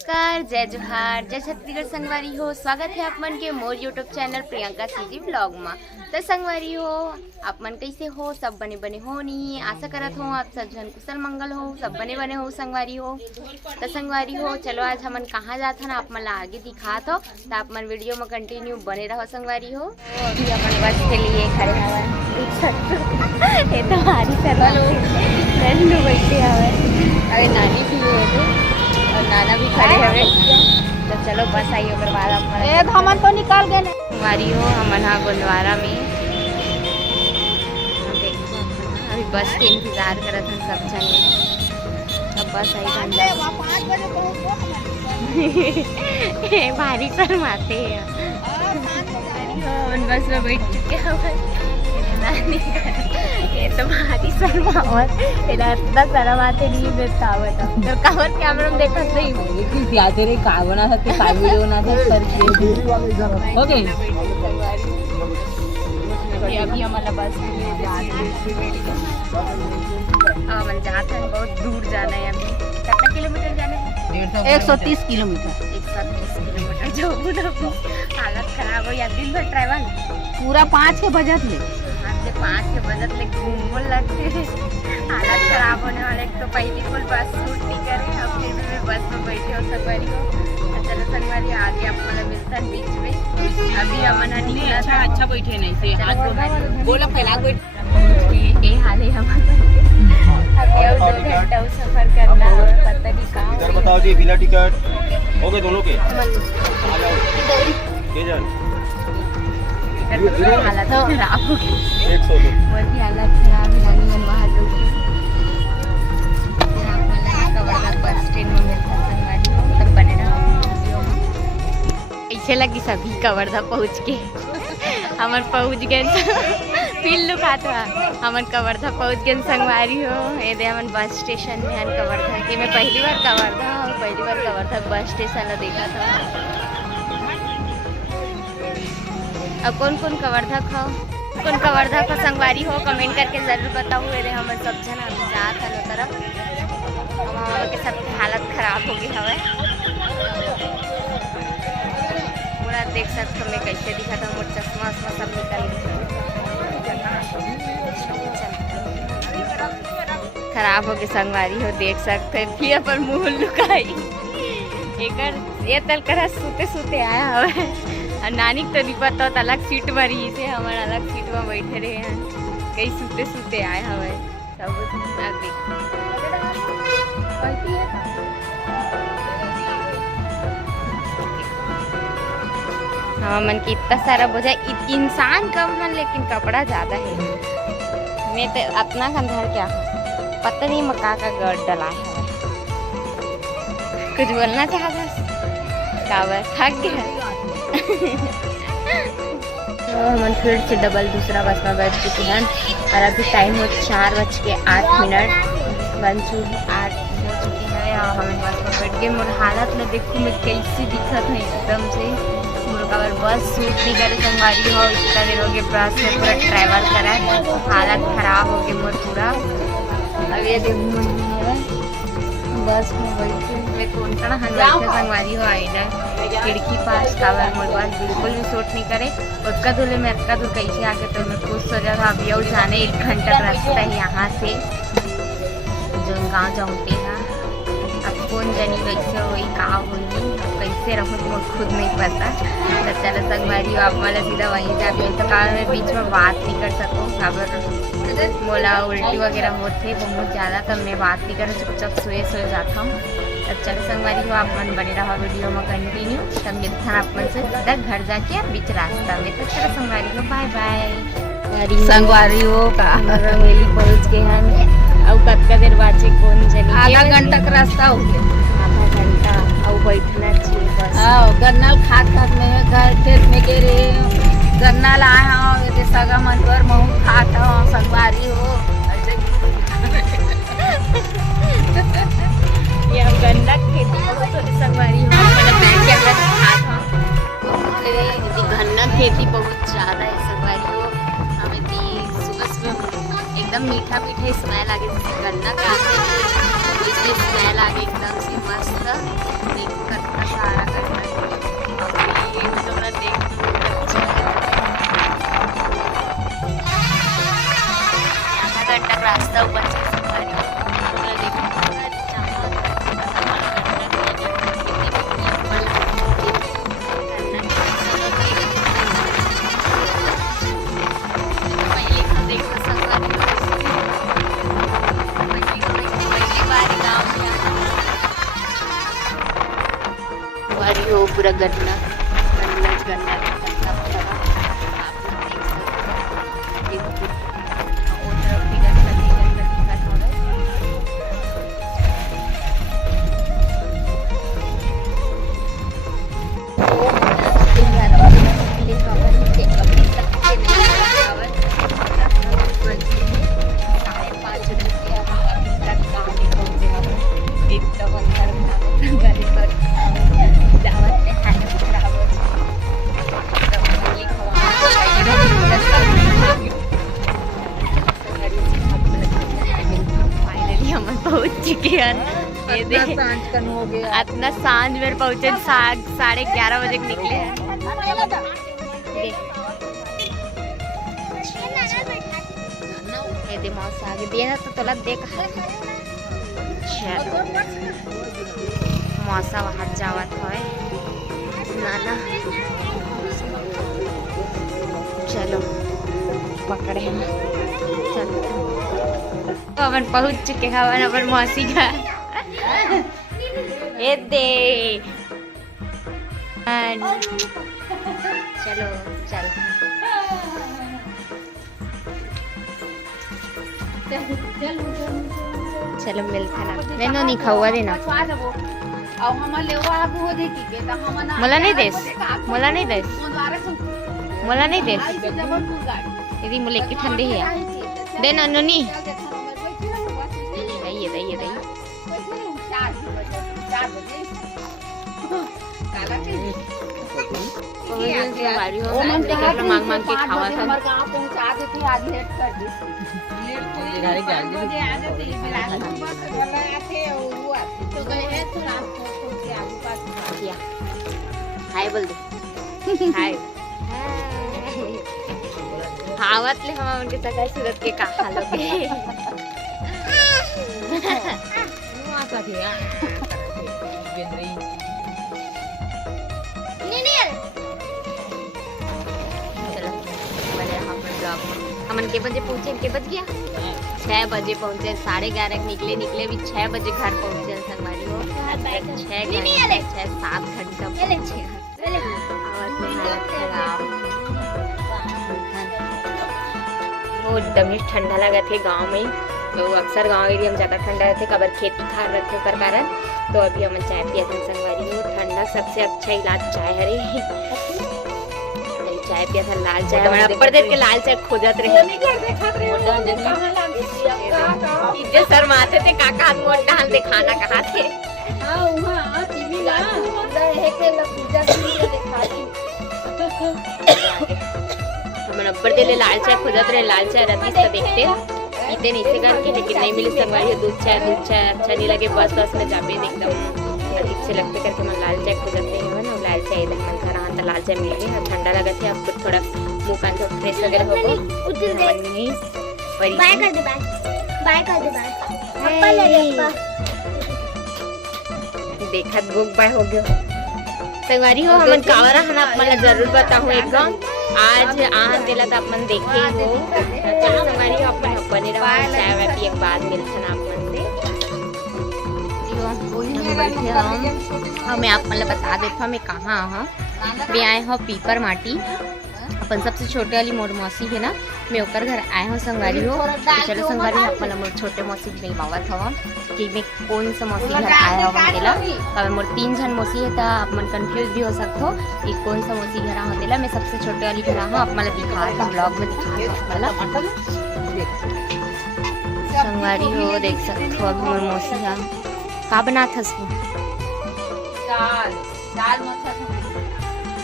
नमस्कार, जय जोहार, जय छत्तीसगढ़ संगवारी हो। स्वागत है आप मन के मोर YouTube channel Priyanka CG blog में। तो संगवारी हो, आप मन कैसे हो? सब बने बने हो नहीं? आशा करत हो आप सब जन कुशल मंगल हो, सब बने बने हो संगवारी हो। तो संगवारी हो, चलो आज हमन कहाँ जात हन आप मन ला आगे दिखात हो, तो आप मन वीडियो में कंटिन्यू बने रहो संगवारी हो। अभी अपन बस के लिए खड़े हवे, ये तो हमारी तरह नन्नू बैठे हवे, अरे नानी भी है और नाना भी खड़े हवे। तो चलो बस आई ओकर बाद अपन हमन तो निकाल गए ना संगवारी हो। हमन हा गोंदवारा में देखो अभी बस के इंतजार करत हन सब जन। अब बस आई बन जाए 5 बजे पहुंच भारी शर्माते हैं। बस में बैठ चुके हैं। ये तो भारी शर्मावत इतना शर्माते नहीं बेतावत तो कावत कैमरा में देखत नहीं किस याद रे का बना था कि का वीडियो बना था सर के ओके अभी हमारा बस हम जाते हैं, बहुत दूर जाना है। अभी कितना किलोमीटर जाना है? 130 किलोमीटर 130 किलोमीटर जो हालत खराब हो या दिन भर ट्रैवल पूरा 5 के बजट ले 5 के बजट ले घूमने लगते हालत खराब होने वाले। एक तो पहली कोई बस शूट नहीं करे, अब फिर भी मैं बस में बैठी हो संगवारी हो। चलो संगवारी आगे आपको मिलता है बीच में। अभी हमन निकला था, अच्छा बैठे नहीं से आज बोला फैला ये हाल है हमारा। अभी और 2 घंटा सफर करना है, पता नहीं कहाँ इधर बताओ जी, बिना टिकट हो गए दोनों के? आ जाओ के जान हालत खराब हो गई, 100 बहुत ही हालत खराब है। नानी बाहर रुकी बस स्टैंड में मिलता संगवारी हो, तब बने रहो। पीछे लगी सभी कवर्धा पहुँच के हमन पहुँच गए फील लुकात हुआ हमन कवर्धा पहुँच गए संगवारी हो। ये दे हमन बस स्टेशन में हन कवर्धा के। मैं पहली बार कवर्धा बस स्टेशन देखा था। अब कौन कौन कवर्धा को संगवारी हो कमेंट करके जरूर बताओ। मेरे हम सब जन अभी जात हन तरफ, वहाँ के सबकी हालत खराब हो गई हवे। पूरा देख सकते हो मैं कैसे दिखा था, मोर चश्मा सब निकल खराब हो गए संगवारी हो। देख सकते फिर अपन मुँह लुकाई ये तल कर सूते आया हवे। और नानी तो नहीं पता अलग सीट में रही से, हमारे अलग सीट में बैठे रहे हैं, कई सूते आए हवे सब हाँ मन की इतना सारा बोझा। इंसान कम है लेकिन कपड़ा ज्यादा है। मैं तो अपना कंधर क्या हूँ पता नहीं मक्का का गढ़ डला है। कुछ बोलना चाहता काबर थक गया। तो हम फिर से डबल दूसरा बस में बैठ चुके हैं और अभी टाइम हो 4:08 बन चुके 8 हो चुके हैं और हम बस में बैठ गए। मोर हालत में देखो मैं कैसी दिखत है एकदम से। मोर बस सूट नहीं करे संगवारी हो, इतना देर हो गए बस में पूरा ट्रैवल करा, हालत खराब हो गई मोर पूरा। अब ये देखो बस में बैठे कौन संगवारी हो आई ना खिड़की पास कावर मोर बस बिल्कुल भी सूट नहीं करे। उसका दूल्हे में अक्का दूर कैसे आके तो मैं खुश सोचा था। अभी और जाने 1 घंटा रास्ता है यहाँ से जो गाँव जाऊँते हैं। अब कौन जानी कैसे हुई का हुई कैसे रहूँ तो खुद नहीं पता। तो चलो संगवारी हो आप वाला सीधा वहीं जाके तो कावर में बीच में बात नहीं कर सकूँ। काबर मोला उल्टी वगैरह होते बहुत ज़्यादा, तब मैं बात नहीं कर चुपचाप सोए जाता हूँ। तब चलो संगवारी हो आप मन बने रहो वीडियो में कंटिन्यू। तब मिलता है आप मन से सीधा घर जाके बीच रास्ता में। तो चलो संगवारी हो बाय बाय। संगवारी हो का रंगेली पहुँच गए हैं। अब कतका देर बाचे कौन जानी, आधा घंटा का रास्ता हो गया। आधा घंटा अब बैठना चाहिए बस। गन्ना खात में घर खेत में गिरे गन्ना लाए हाँ ये सगा मन पर महू खात हाँ संगवारी हो। ये हम गन्ना खेती संगवारी हो बैठ के अगर खात हाँ गन्ना खेती बहुत ज़्यादा है संगवारी हो। हमें सुबह एकदम मीठा स्मेल आगे गन्ना का स्मेल आगे एकदम से मस्त। संगवारी हो पूरा गन्ना गन्ना गन्ना आप लोग देख सकते हैं। वो तरफ भी गन्ना दिखत हवे। पहुंच चुके हैं। हो गया इतना सांझ में पहुंचे 11:30 बजे निकले हैं। दिमाग से आगे दिए ना तो तोला देख मौसा वहां जावत है नाना। चलो पकड़े हैं चलो तो अपन पहुंच चुके हैं अपन मौसी घर। ये दे चलो चल चलो मिलते ना मैंने नहीं खावा देना मला नहीं देस मला नहीं देस मला नहीं देस यदि मुले की ठंडी है देना नोनी दइए दइए दइए मांग मांग के खावा था हाय बोल दे हाय हावत ले हम उनके सगाई सूरत के का हालोगे हमन के बजे पहुंचे के बज गया 6 बजे पहुंचे 11:30 निकले भी 6 बजे घर पहुंचे संगवारी हो 6-7 घंटा वो एकदम ही ठंडा लगा थे गांव में तो अक्सर गांव एरिया में ज़्यादा ठंडा रहते कबर खेती खार रहते कर कारण तो अभी हम चाय पिया थे संगवारी हो ठंडा सबसे अच्छा इलाज चाय है चाय पिया था लाल चाय हमारा ऊपर देख के लाल चाय खोजत रहे इज्जत शर्माते थे काका हाथ मोड़ डाल दे खाना कहाँ थे हमारा ऊपर दे लाल चाय खोजत रहे लाल चाय रहती तो देखते पीते नहीं से करके लेकिन नहीं मिली संगवारी दूध चाय अच्छा नहीं लगे बस में जाबे एकदम अजीब से लगते करके मैं लाल चाय खोजत रही हूँ ना लाल चाय इधर मन कर रहा था लाल चाय मिल गई ठंडा लगा था आपको थोड़ा मुँह कान से फ्रेश वगैरह हो गई देखा बुक बाय हो गया संगवारी हो हमन कावरा हना अपना जरूर बताऊं एकदम आज आहान दिला तो अपन देखे हो चलो संगवारी हो अपन बने रहो चाय वाय पिए के बाद मिलते ना अपन से बैठे हम मैं आप मतलब बता देता हूँ मैं कहाँ हाँ मैं आए हो पीपर माटी अपन सबसे छोटे वाली मोर मौसी है ना मैं ओकर घर आए हो संगवारी हो तो चलो संगवारी हो अपन मोर छोटे मौसी मिलवावत हवा कि मैं कौन सा मौसी घर आया हो अकेला अब मोर 3 जन मौसी है तो आप मन कंफ्यूज भी हो सकते हो कि कौन सा मौसी घर होतेला मैं सबसे छोटे वाली घर हूँ आप मतलब दिखा ब्लॉग में दिखा संगवारी हो देख सकते हो अभी मोर मौसी है का बना था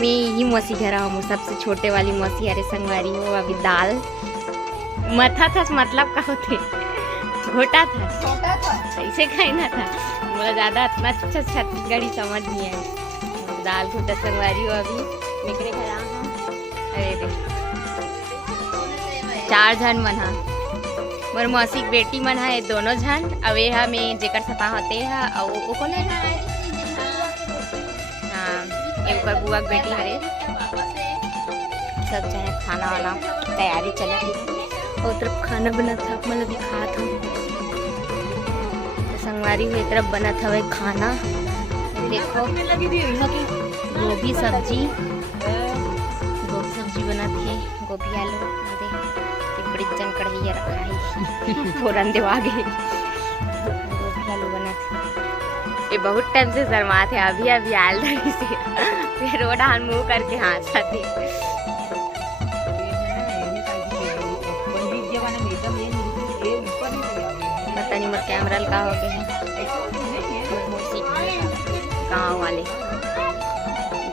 मैं ही मौसी घर हूँ सबसे छोटे वाली मौसी अरे संगवारी हो अभी दाल मथा था मतलब का होते घोटा था ऐसे खाना था मुझे ज़्यादा इतना अच्छा छत्तीसगढ़ी समझ नहीं है दाल घोटा संगवारी हो अभी निकले खड़ा हूँ अरे 4 जन मन है मोर मौसी बेटी मन है दोनों जन अवे है मैं जेकर सपा होते है और वो कौन है हाँ एक बार बुआ की बेटी हरे सब जने खाना वाला तैयारी चला और तरफ खाना बना था मतलब दिखा था तो संगवारी हुई तरफ बना था वही खाना देखो गोभी सब्जी बनाती है, गोभी आलू दे एक बड़ी जन कढ़ैया रखा है फोरन देवा गए गोभी आलू बनाती है। ये बहुत टाइम से शर्माते है, अभी अभी आल रही से फिर रोड हाथ मुँह करके हंसाती पता नहीं मोर कैमरा का हो गया है।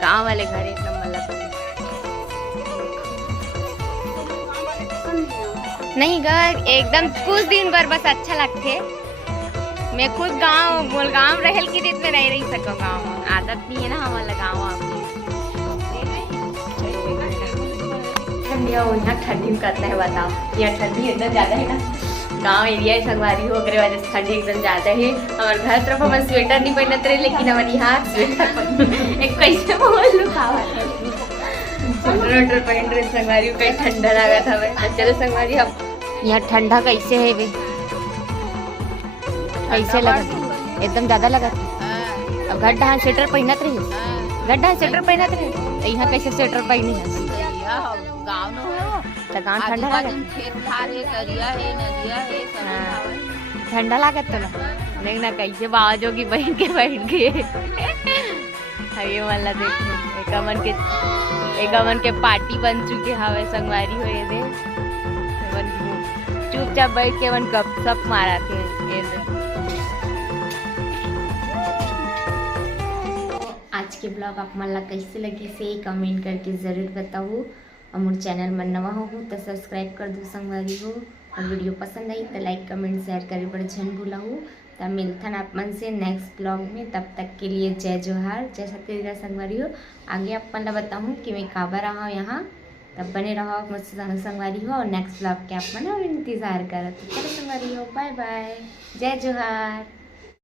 गांव वाले घर एक नंबर लगता नहीं घर एकदम कुछ दिन पर बस अच्छा लगते। मैं खुद गांव रहल की दिन में नहीं रही सको, गांव आदत नहीं है ना हमारा गांव ठंडी हो यहाँ ठंडी में करता है बताओ, यहाँ ठंडी इतना ज़्यादा है ना गांव एरिया संगवारी हो गए वजह से ठंडी एकदम ज़्यादा है। हमारे घर तरफ हम स्वेटर नहीं पहनते रहे लेकिन हमारे यहाँ स्वेटर एक कैसे बोल लू स्वेटर पहन रहे संगवारी कहीं ठंडा लगा था भाई। चलो संगवारी अब यहाँ ठंडा कैसे है वे कैसे लगा एकदम ज़्यादा लगा था। अब घर डहा स्वेटर पहनत रही घर डहा स्वेटर पहनत रहे तो यहाँ कैसे स्वेटर पहने है गाँव ठंडा लगा ठंडा लागत तो ना नहीं ना कैसे बाज होगी बहन के बैठ गए ये वाला देखो एक अमन के पार्टी बन चुके हवे संगवारी हो ये दे चुपचाप बैठ के मन गपशप मारा थे। आज के ब्लॉग आप मन ला कैसे लगे से कमेंट करके ज़रूर बताओ और मोर चैनल में नवा हो तो सब्सक्राइब कर दो संगवारी हो और वीडियो पसंद आई तो लाइक कमेंट शेयर करे पर झन भूला हो। तब मिलथन आप मन से नेक्स्ट ब्लॉग में, तब तक के लिए जय जोहार जय छत्तीसगढ़ संगवारी हो। आगे आप मन ला बताऊँ कि मैं काबर रहा यहाँ, तब बने रहो मुझसे संगवारी हो और नेक्स्ट ब्लॉग के आप मन इंतज़ार करो। तो चलो संगवारी हो बाय बाय जय जोहार।